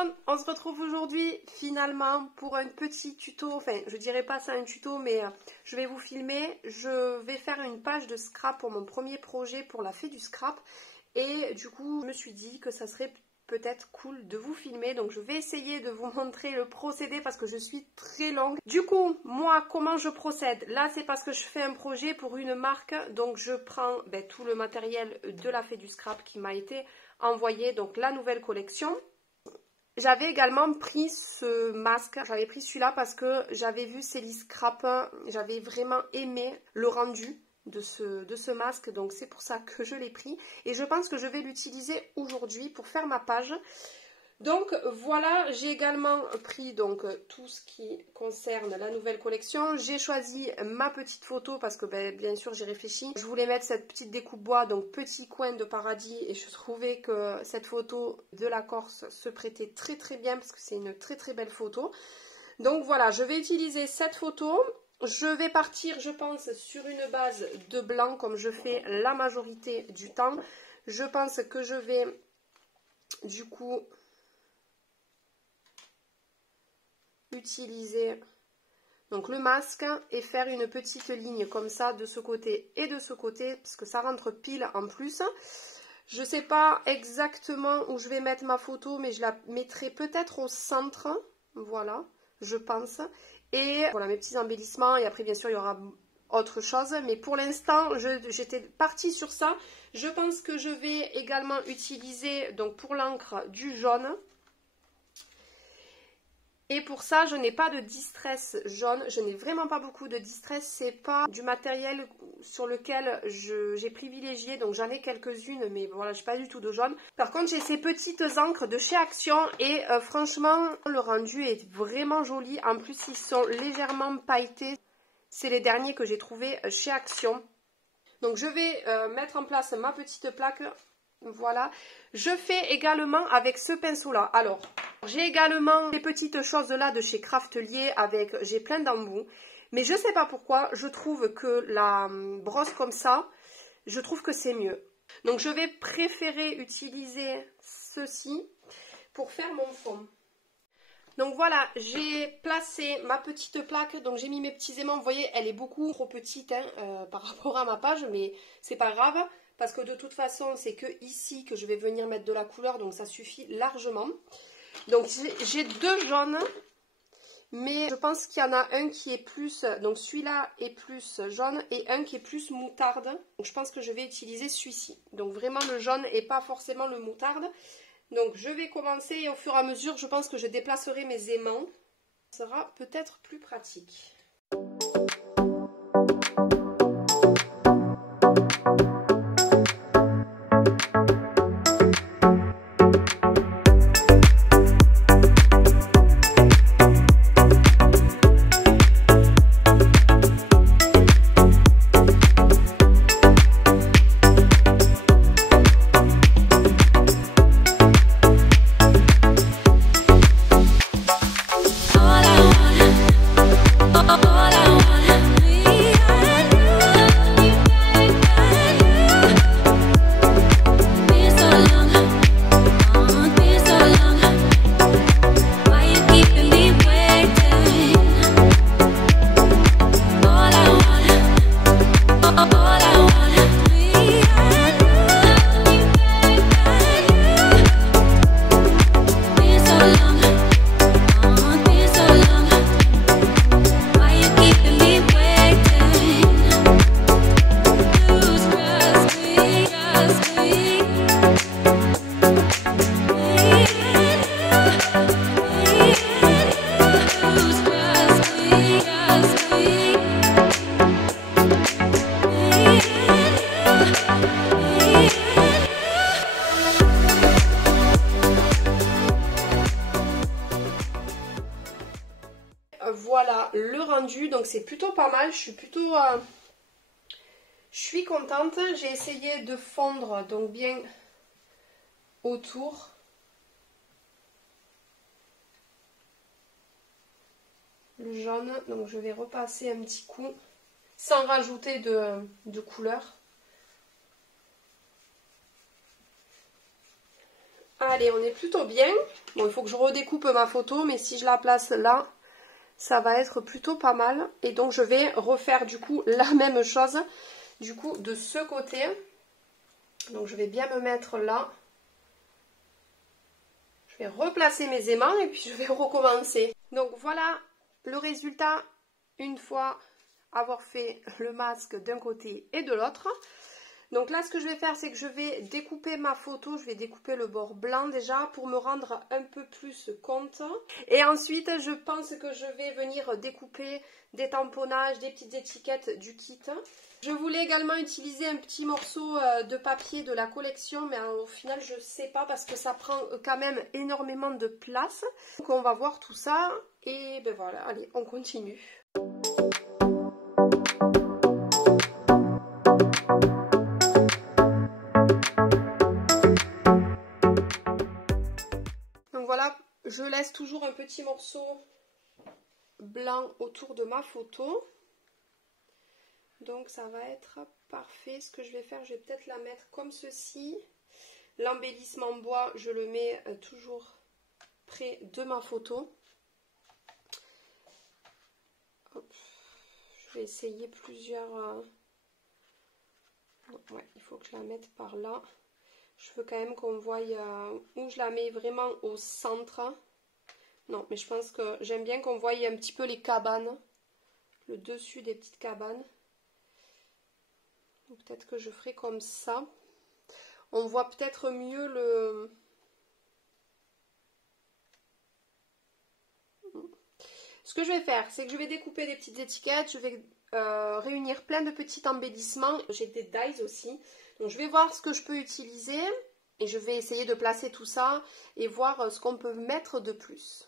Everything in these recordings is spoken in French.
monde, on se retrouve aujourd'hui finalement pour un petit tuto, enfin je dirais pas ça un tuto mais je vais vous filmer, je vais faire une page de scrap pour mon premier projet pour la fée du scrap et du coup je me suis dit que ça serait peut-être cool de vous filmer, donc je vais essayer de vous montrer le procédé parce que je suis très longue. Du coup moi comment je procède, là c'est parce que je fais un projet pour une marque, donc je prends tout le matériel de la fée du scrap qui m'a été envoyé, donc la nouvelle collection. J'avais également pris ce masque, j'avais pris celui-là parce que j'avais vu Célie Scrap, j'avais vraiment aimé le rendu de ce masque, donc c'est pour ça que je l'ai pris. Et je pense que je vais l'utiliser aujourd'hui pour faire ma page. Donc voilà, j'ai également pris donc tout ce qui concerne la nouvelle collection. J'ai choisi ma petite photo parce que bien sûr j'ai réfléchi. Je voulais mettre cette petite découpe bois, donc petit coin de paradis, et je trouvais que cette photo de la Corse se prêtait très très bien parce que c'est une très très belle photo. Donc voilà, je vais utiliser cette photo. Je vais partir, je pense, sur une base de blanc comme je fais la majorité du temps. Je pense que je vais du coup utiliser donc le masque et faire une petite ligne comme ça de ce côté et de ce côté parce que ça rentre pile en plus. Je sais pas exactement où je vais mettre ma photo mais je la mettrai peut-être au centre, voilà, je pense. Et voilà mes petits embellissements et après bien sûr il y aura autre chose, mais pour l'instant j'étais partie sur ça. Je pense que je vais également utiliser donc pour l'encre du jaune. Et pour ça, je n'ai pas de distress jaune, je n'ai vraiment pas beaucoup de distress, c'est pas du matériel sur lequel j'ai privilégié, donc j'en ai quelques-unes, mais voilà, je n'ai pas du tout de jaune. Par contre, j'ai ces petites encres de chez Action et franchement, le rendu est vraiment joli. En plus, ils sont légèrement pailletés, c'est les derniers que j'ai trouvés chez Action. Donc je vais mettre en place ma petite plaque. Voilà, je fais également avec ce pinceau là. Alors, j'ai également ces petites choses là de chez Craftelier avec, j'ai plein d'embouts. Mais je sais pas pourquoi, je trouve que la brosse comme ça, je trouve que c'est mieux. Donc je vais préférer utiliser ceci pour faire mon fond. Donc voilà, j'ai placé ma petite plaque, donc j'ai mis mes petits aimants. Vous voyez, elle est beaucoup trop petite par rapport à ma page, mais c'est pas grave. Parce que de toute façon, c'est que ici que je vais venir mettre de la couleur, donc ça suffit largement. Donc j'ai deux jaunes, mais je pense qu'il y en a un qui est plus, donc celui-là est plus jaune et un qui est plus moutarde. Donc je pense que je vais utiliser celui-ci. Donc vraiment le jaune et pas forcément le moutarde. Donc je vais commencer et au fur et à mesure, je pense que je déplacerai mes aimants. Ça sera peut-être plus pratique. Voilà le rendu, donc c'est plutôt pas mal, je suis contente. J'ai essayé de fondre donc bien autour. Le jaune, donc je vais repasser un petit coup sans rajouter de couleur. Allez, on est plutôt bien. Bon, il faut que je redécoupe ma photo, mais si je la place là, ça va être plutôt pas mal. Et donc, je vais refaire du coup la même chose, du coup, de ce côté. Donc, je vais bien me mettre là. Je vais replacer mes aimants et puis je vais recommencer. Donc, voilà le résultat une fois avoir fait le masque d'un côté et de l'autre. Donc là, ce que je vais faire, c'est que je vais découper ma photo. Je vais découper le bord blanc déjà pour me rendre un peu plus compte. Et ensuite, je pense que je vais venir découper des tamponnages, des petites étiquettes du kit. Je voulais également utiliser un petit morceau de papier de la collection, mais au final, je ne sais pas parce que ça prend quand même énormément de place. Donc on va voir tout ça. Et ben voilà, allez, on continue. Je laisse toujours un petit morceau blanc autour de ma photo. Donc ça va être parfait. Ce que je vais faire, je vais peut-être la mettre comme ceci. L'embellissement bois, je le mets toujours près de ma photo. Hop. Je vais essayer plusieurs... Ouais, il faut que je la mette par là. Je veux quand même qu'on voie où je la mets vraiment au centre. Non, mais je pense que j'aime bien qu'on voie un petit peu les cabanes. Le dessus des petites cabanes. Peut-être que je ferai comme ça. On voit peut-être mieux le... Ce que je vais faire, c'est que je vais découper des petites étiquettes. Je vais réunir plein de petits embellissements. J'ai des dies aussi. Donc je vais voir ce que je peux utiliser et je vais essayer de placer tout ça et voir ce qu'on peut mettre de plus.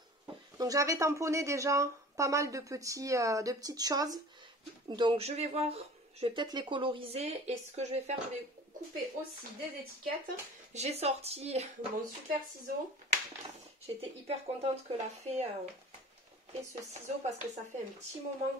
Donc j'avais tamponné déjà pas mal de petites choses. Donc je vais voir, je vais peut-être les coloriser et ce que je vais faire, je vais couper aussi des étiquettes. J'ai sorti mon super ciseau. J'étais hyper contente que la fée ait ce ciseau parce que ça fait un petit moment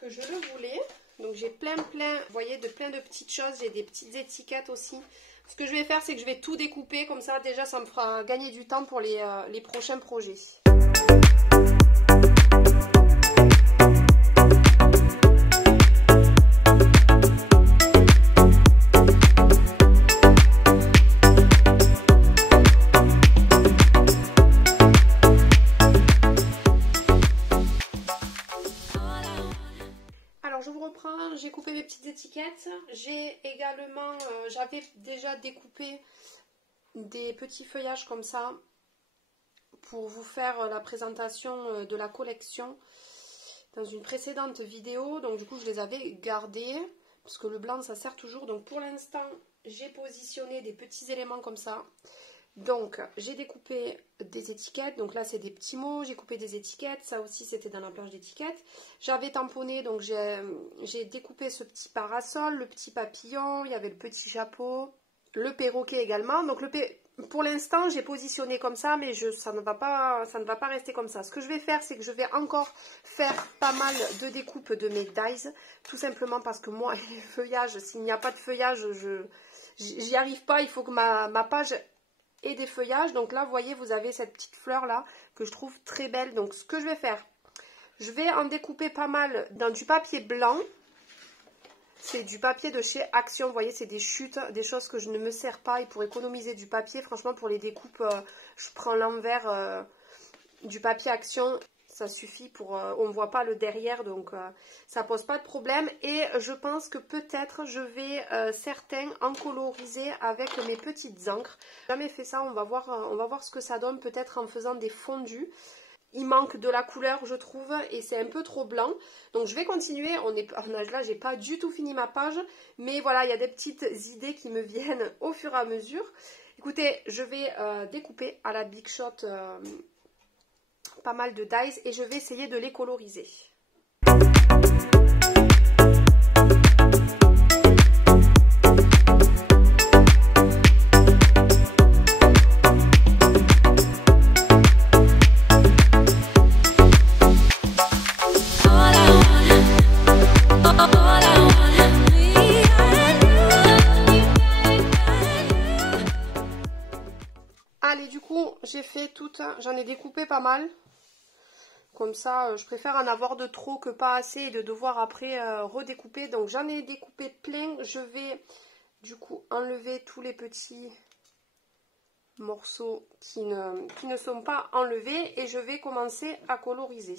que je le voulais. Donc j'ai plein, vous voyez, de plein de petites choses. J'ai des petites étiquettes aussi. Ce que je vais faire, c'est que je vais tout découper. Comme ça, déjà, ça me fera gagner du temps pour les prochains projets. J'ai coupé mes petites étiquettes. J'ai également, j'avais déjà découpé des petits feuillages comme ça pour vous faire la présentation de la collection dans une précédente vidéo. Donc du coup, je les avais gardés parce que le blanc, ça sert toujours. Donc pour l'instant, j'ai positionné des petits éléments comme ça. Donc j'ai découpé des étiquettes, donc là c'est des petits mots, j'ai coupé des étiquettes, ça aussi c'était dans la planche d'étiquettes. J'avais tamponné, donc j'ai découpé ce petit parasol, le petit papillon, il y avait le petit chapeau, le perroquet également. Donc pour l'instant j'ai positionné comme ça, mais ça ne va pas rester comme ça. Ce que je vais faire, c'est que je vais encore faire pas mal de découpes de mes dies, tout simplement parce que moi les feuillages, s'il n'y a pas de feuillage, j'y arrive pas, il faut que ma page et des feuillages. Donc là vous voyez, vous avez cette petite fleur là que je trouve très belle. Donc ce que je vais faire, je vais en découper pas mal dans du papier blanc. C'est du papier de chez Action, vous voyez, c'est des chutes, des choses que je ne me sers pas. Et pour économiser du papier, franchement pour les découpes, je prends l'envers du papier Action. Ça suffit pour... on ne voit pas le derrière, donc ça pose pas de problème. Et je pense que peut-être je vais certains en coloriser avec mes petites encres. J'ai jamais fait ça, on va voir ce que ça donne, peut-être en faisant des fondus. Il manque de la couleur, je trouve, et c'est un peu trop blanc. Donc je vais continuer. Là, j'ai pas du tout fini ma page, mais voilà, il y a des petites idées qui me viennent au fur et à mesure. Écoutez, je vais découper à la Big Shot pas mal de dies et je vais essayer de les coloriser. j'ai fait toutes, j'en ai découpé pas mal. Comme ça, je préfère en avoir de trop que pas assez et de devoir après redécouper. Donc j'en ai découpé plein. Je vais du coup enlever tous les petits morceaux qui ne sont pas enlevés et je vais commencer à coloriser.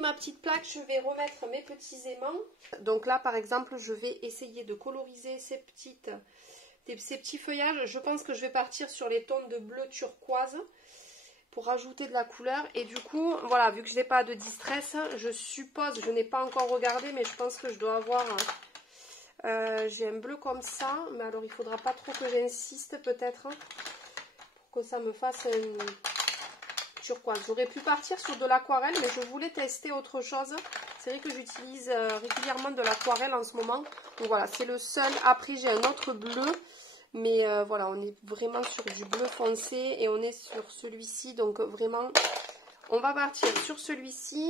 Ma petite plaque, je vais remettre mes petits aimants. Donc là par exemple je vais essayer de coloriser ces petits feuillages. Je pense que je vais partir sur les tons de bleu turquoise pour rajouter de la couleur. Et du coup voilà, vu que je n'ai pas de distress, je suppose, je n'ai pas encore regardé, mais je pense que je dois avoir j'ai un bleu comme ça, mais alors il faudra pas trop que j'insiste peut-être pour que ça me fasse un turquoise. J'aurais pu partir sur de l'aquarelle, mais je voulais tester autre chose. C'est vrai que j'utilise régulièrement de l'aquarelle en ce moment. Donc voilà, c'est le seul. Après, j'ai un autre bleu. Mais voilà, on est vraiment sur du bleu foncé et on est sur celui-ci. Donc vraiment, on va partir sur celui-ci.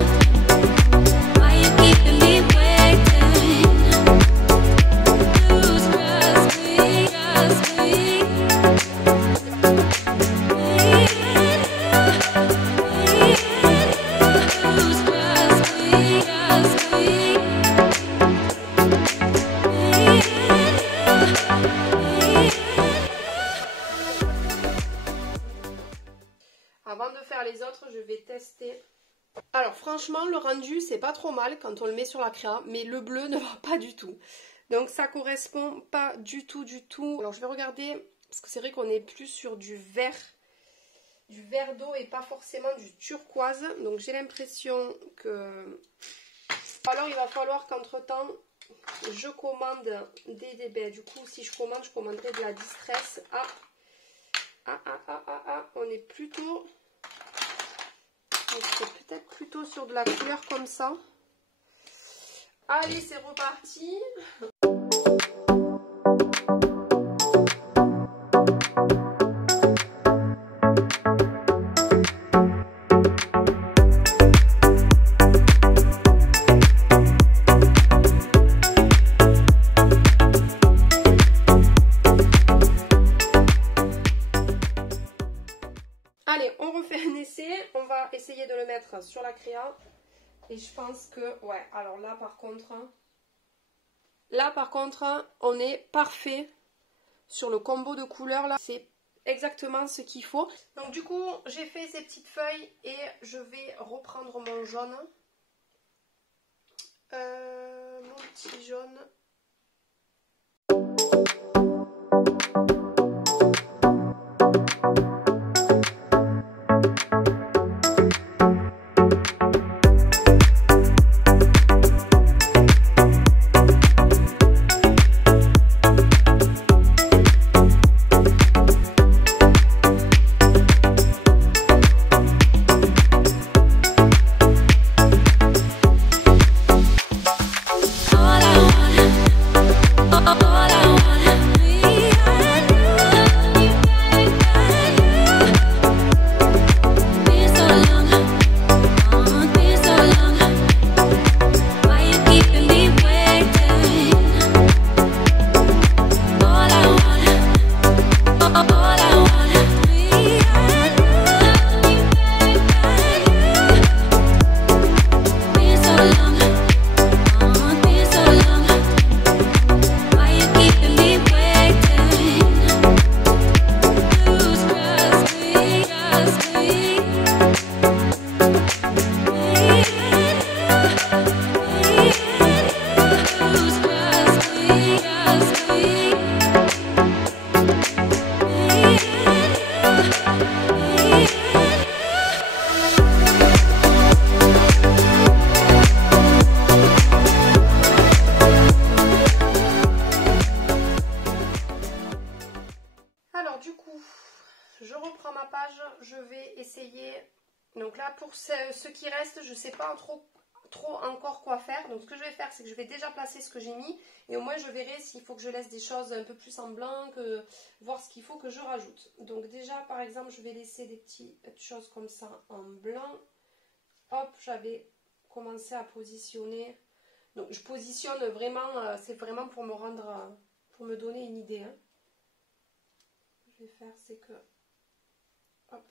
Avant de faire les autres, je vais tester. Alors franchement, le rendu, c'est pas trop mal quand on le met sur la créa, mais le bleu ne va pas du tout. Donc ça correspond pas du tout. Alors je vais regarder, parce que c'est vrai qu'on est plus sur du vert d'eau et pas forcément du turquoise. Donc j'ai l'impression que... Alors il va falloir qu'entre-temps, je commande des... Du coup, si je commanderai de la distress. On est plutôt... peut-être plutôt sur de la couleur comme ça. Allez, c'est reparti. Allez, on refait un essai, on va essayer de le mettre sur la créa et je pense que, ouais, alors là par contre, on est parfait sur le combo de couleurs là, c'est exactement ce qu'il faut. Donc du coup, j'ai fait ces petites feuilles et je vais reprendre mon jaune, mon petit jaune. All I want Donc là, pour ce qui reste, je ne sais pas trop encore quoi faire. Donc ce que je vais faire, c'est que je vais déjà placer ce que j'ai mis. Et au moins, je verrai s'il faut que je laisse des choses un peu plus en blanc, voir ce qu'il faut que je rajoute. Donc déjà, par exemple, je vais laisser des petites choses comme ça en blanc. Hop, j'avais commencé à positionner. Donc je positionne vraiment, c'est vraiment pour me rendre, pour me donner une idée. Hein. Ce que je vais faire, c'est que... Hop.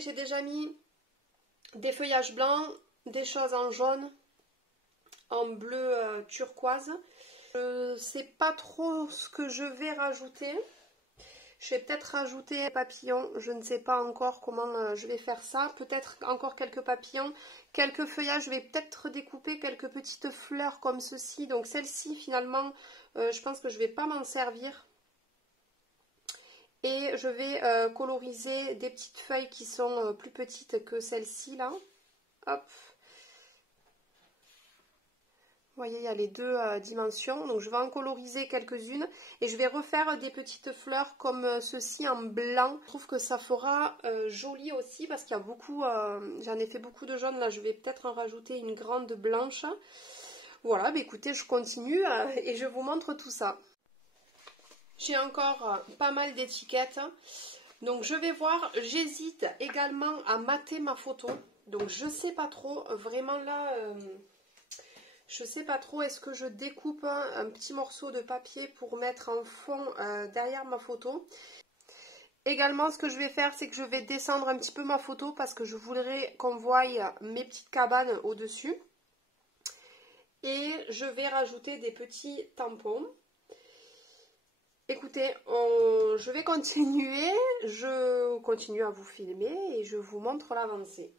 J'ai déjà mis des feuillages blancs, des choses en jaune, en bleu turquoise. Je ne sais pas trop ce que je vais rajouter. Je vais peut-être rajouter un papillon. Je ne sais pas encore comment je vais faire ça. Peut-être encore quelques papillons, quelques feuillages. Je vais peut-être découper quelques petites fleurs comme ceci. Donc celle-ci finalement, je pense que je ne vais pas m'en servir. Et je vais coloriser des petites feuilles qui sont plus petites que celle-ci là. Hop. Vous voyez, il y a les deux dimensions. Donc je vais en coloriser quelques-unes. Et je vais refaire des petites fleurs comme ceci en blanc. Je trouve que ça fera joli aussi parce qu'il y a beaucoup... j'en ai fait beaucoup de jaune. Là, je vais peut-être en rajouter une grande blanche. Voilà, bah écoutez, je continue et je vous montre tout ça. J'ai encore pas mal d'étiquettes, donc je vais voir. J'hésite également à mater ma photo, donc je sais pas trop, vraiment là, je sais pas trop, est-ce que je découpe un petit morceau de papier pour mettre en fond derrière ma photo. Également, ce que je vais faire, c'est que je vais descendre un petit peu ma photo parce que je voudrais qu'on voie mes petites cabanes au-dessus. Et je vais rajouter des petits tampons. Écoutez, je vais continuer, je continue à vous filmer et je vous montre l'avancée.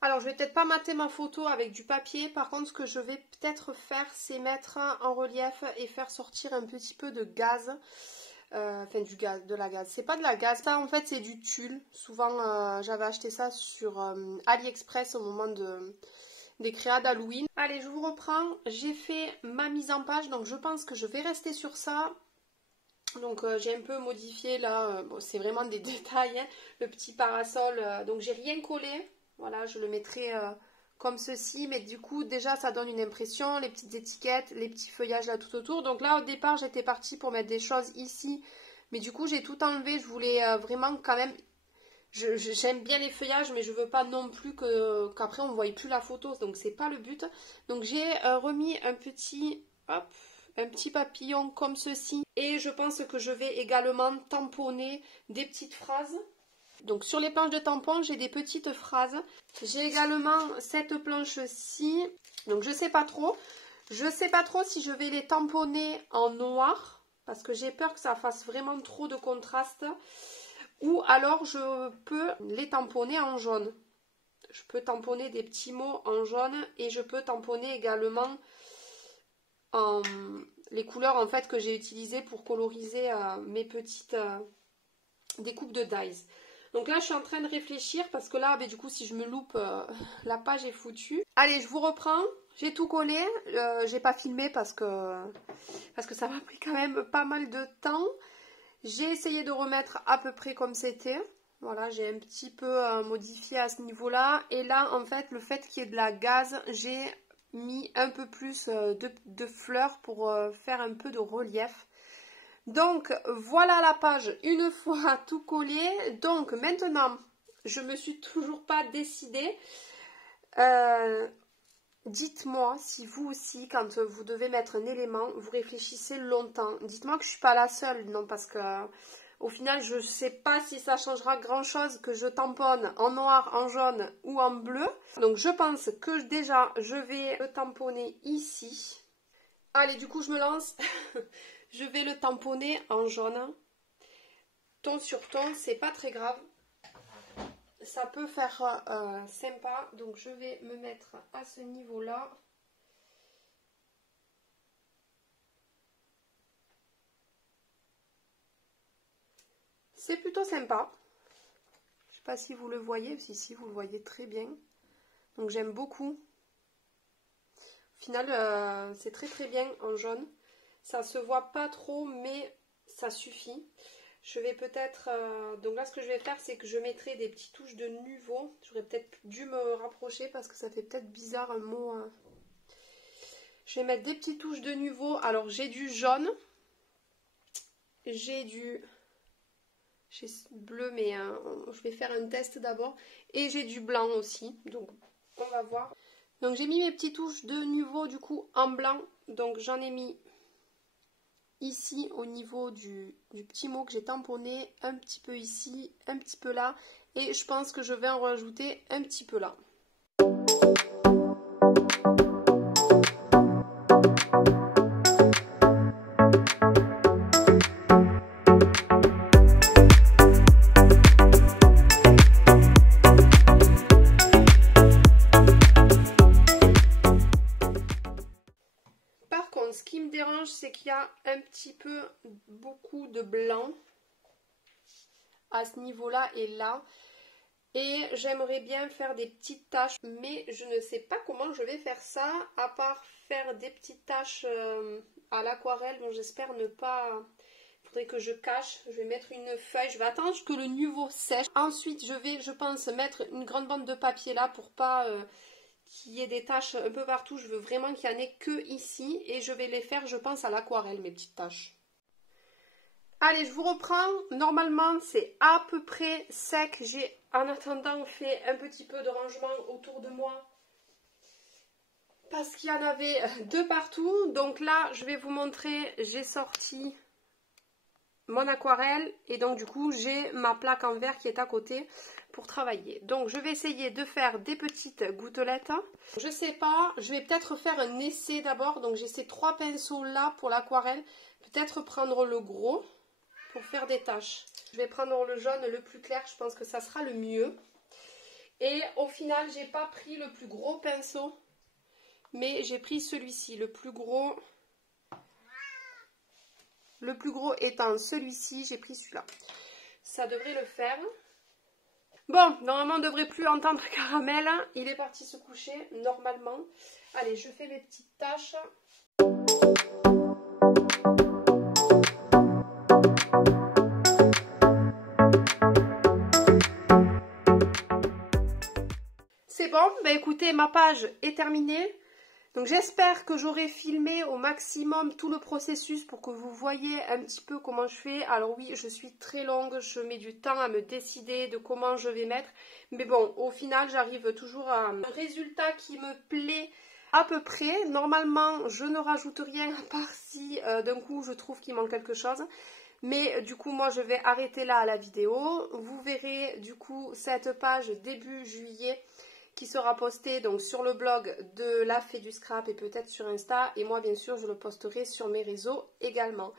Alors, je vais peut-être pas mater ma photo avec du papier. Par contre, ce que je vais peut-être faire, c'est mettre en relief et faire sortir un petit peu de gaz. Enfin, du gaz, de la gaze. C'est pas de la gaze, ça en fait, c'est du tulle. Souvent, j'avais acheté ça sur AliExpress au moment des créas d'Halloween. Allez, je vous reprends. J'ai fait ma mise en page, donc je pense que je vais rester sur ça. Donc j'ai un peu modifié là, bon, c'est vraiment des détails, hein, le petit parasol, donc j'ai rien collé, voilà, je le mettrai comme ceci, mais du coup déjà ça donne une impression, les petites étiquettes, les petits feuillages là tout autour. Donc là au départ j'étais partie pour mettre des choses ici, mais du coup j'ai tout enlevé, je voulais vraiment quand même, j'aime bien les feuillages, mais je veux pas non plus qu'après on ne voie plus la photo, donc c'est pas le but. Donc j'ai remis un petit, hop, un petit papillon comme ceci. Et je pense que je vais également tamponner des petites phrases. Donc sur les planches de tampon, j'ai des petites phrases. J'ai également cette planche-ci. Donc je sais pas trop. Je sais pas trop si je vais les tamponner en noir. Parce que j'ai peur que ça fasse vraiment trop de contraste. Ou alors je peux les tamponner en jaune. Je peux tamponner des petits mots en jaune. Et je peux tamponner également les couleurs en fait que j'ai utilisées pour coloriser mes petites découpes de dies. Donc là je suis en train de réfléchir parce que là du coup si je me loupe la page est foutue. Allez, je vous reprends. J'ai tout collé, j'ai pas filmé parce que ça m'a pris quand même pas mal de temps. J'ai essayé de remettre à peu près comme c'était. Voilà, j'ai un petit peu modifié à ce niveau-là. Et là, en fait, le fait qu'il y ait de la gaze, j'ai mis un peu plus de fleurs pour faire un peu de relief. Donc, voilà la page une fois tout collé. Donc, maintenant, je me suis toujours pas décidée. Dites-moi si vous aussi, quand vous devez mettre un élément, vous réfléchissez longtemps. Dites-moi que je ne suis pas la seule, non, parce que au final, je ne sais pas si ça changera grand-chose que je tamponne en noir, en jaune ou en bleu. Donc, je pense que déjà, je vais le tamponner ici. Allez, du coup, je me lance. Je vais le tamponner en jaune. Ton sur ton, c'est pas très grave. Ça peut faire sympa, donc je vais me mettre à ce niveau-là. C'est plutôt sympa. Je ne sais pas si vous le voyez, si vous le voyez très bien. Donc j'aime beaucoup. Au final, c'est très très bien en jaune. Ça se voit pas trop, mais ça suffit. Je vais peut-être... donc là, ce que je vais faire, c'est que je mettrai des petites touches de nuveau. J'aurais peut-être dû me rapprocher parce que ça fait peut-être bizarre un mot. Je vais mettre des petites touches de nuveau. Alors, j'ai du jaune. J'ai du... J'ai bleu, mais je vais faire un test d'abord. Et j'ai du blanc aussi. Donc, on va voir. Donc, j'ai mis mes petites touches de nuveau, du coup, en blanc. Donc, j'en ai mis... ici au niveau du petit mot que j'ai tamponné, un petit peu ici, un petit peu là, et je pense que je vais en rajouter un petit peu là. Ce qui me dérange, c'est qu'il y a un petit peu beaucoup de blanc à ce niveau-là et là. Et j'aimerais bien faire des petites taches, mais je ne sais pas comment je vais faire ça, à part faire des petites taches à l'aquarelle, dont j'espère ne pas... Il faudrait que je cache. Je vais mettre une feuille, je vais attendre que le nuveau sèche. Ensuite, je vais, je pense, mettre une grande bande de papier là pour pas... qu'il y ait des taches un peu partout. Je veux vraiment qu'il n'y en ait que ici. Et je vais les faire, je pense, à l'aquarelle, mes petites taches. Allez, je vous reprends. Normalement, c'est à peu près sec. J'ai, en attendant, fait un petit peu de rangement autour de moi. Parce qu'il y en avait de partout. Donc là, je vais vous montrer, j'ai sorti mon aquarelle. Et donc, du coup, j'ai ma plaque en verre qui est à côté pour travailler. Donc je vais essayer de faire des petites gouttelettes. Je sais pas, je vais peut-être faire un essai d'abord. Donc j'ai ces 3 pinceaux là pour l'aquarelle. Peut-être prendre le gros pour faire des taches. Je vais prendre le jaune le plus clair, je pense que ça sera le mieux. Et au final, j'ai pas pris le plus gros pinceau, mais j'ai pris celui-ci, le plus gros. Le plus gros étant celui-ci, j'ai pris celui-là. Ça devrait le faire. Bon, normalement on ne devrait plus entendre Caramel, il est parti se coucher, normalement. Allez, je fais mes petites tâches. C'est bon, bah écoutez, ma page est terminée. Donc j'espère que j'aurai filmé au maximum tout le processus pour que vous voyez un petit peu comment je fais. Alors oui, je suis très longue, je mets du temps à me décider de comment je vais mettre. Mais bon, au final, j'arrive toujours à un résultat qui me plaît à peu près. Normalement, je ne rajoute rien à part si d'un coup je trouve qu'il manque quelque chose. Mais du coup, moi, je vais arrêter là la vidéo. Vous verrez du coup cette page début juillet qui sera posté donc sur le blog de la Fée du Scrap et peut-être sur Insta. Et moi, bien sûr, je le posterai sur mes réseaux également.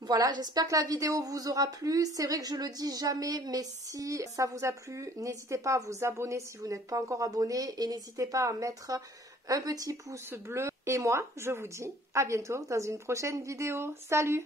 Voilà, j'espère que la vidéo vous aura plu. C'est vrai que je le dis jamais, mais si ça vous a plu, n'hésitez pas à vous abonner si vous n'êtes pas encore abonné. Et n'hésitez pas à mettre un petit pouce bleu. Et moi, je vous dis à bientôt dans une prochaine vidéo. Salut!